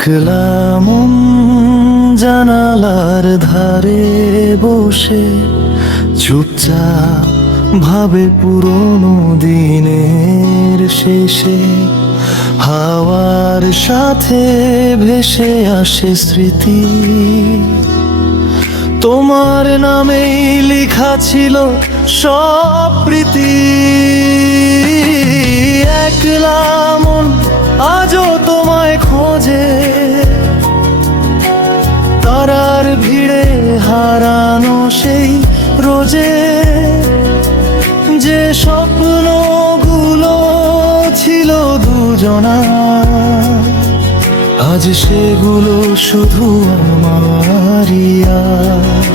একলা মন জানালার ধারে বসে চুপচাপ ভাবে পুরনো দিনের শেষে হাওয়ার সাথে ভেসে আসে স্মৃতি। তোমার নামেই লেখা ছিল সব প্রীতি। একলা মন আজও তোমায় খোঁজে, তারার ভিড়ে হারানো সেই রোজে। যে স্বপ্নগুলো ছিল দুজনার, আজ সেগুলো শুধু আমারই আর।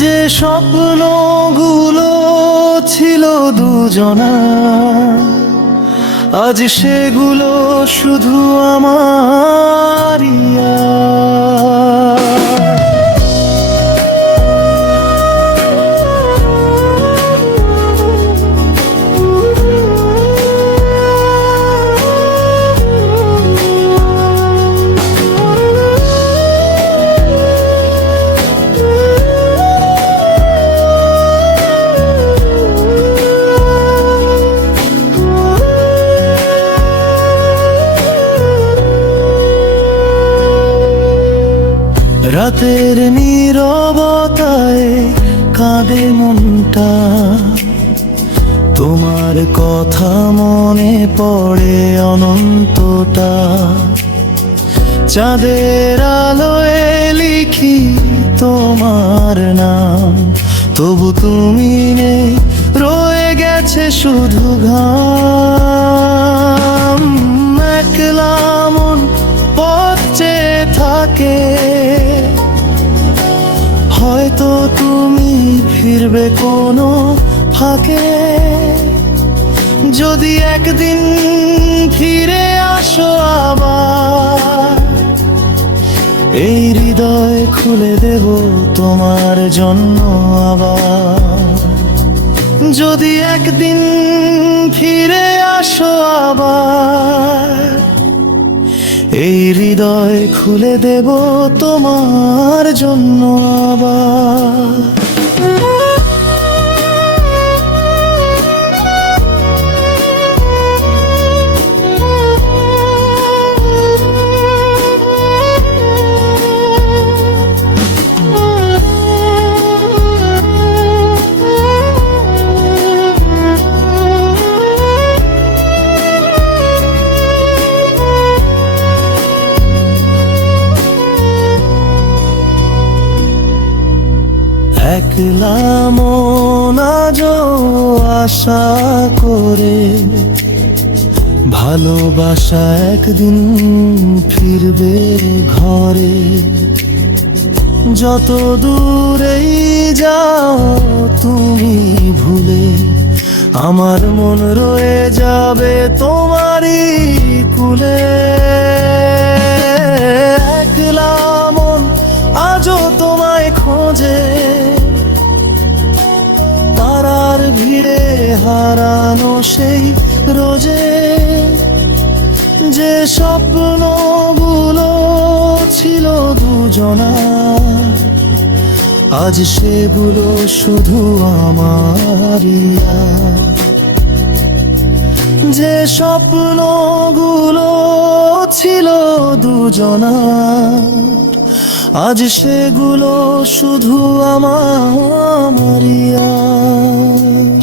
যে স্বপ্নগুলো ছিল দুজনার, আজ সেগুলো শুধু আমারই আর। রাতের নীরবতায় কাঁদে মনটা, তোমার কথা মনে পড়ে অনন্তটা। চাঁদের আলোয় লিখি তোমার নাম, তবু তুমি নেই, রয়ে গেছে শুধু ঘাম। একলা মন পথ চেয়ে থাকে, হয়তো তুমি ফিরবে কোনো ফাঁকে। যদি একদিন ফিরে আসো আবার, এই হৃদয় খুলে দেব তোমার জন্য আবার। যদি একদিন ফিরে আসো আবার, এই হৃদয় খুলে দেব তোমার জন্য আবার। একলা মন আজও আশা করে, ভালোবাসা একদিন ফিরবে ঘরে। যত দূরেই যাও তুমি ভুলে, আমার মন রয়ে যাবে তোমারই কুলে। একলা মন আজও তোমায় খোঁজে, তারার ভিড়ে হারানো সেই রোজে। যে স্বপ্নগুলো ছিল দুজনার, আজ সেগুলো শুধু আমারই আর। যে স্বপ্নগুলো ছিল দুজনার, আজ সেগুলো শুধু আমারই আর।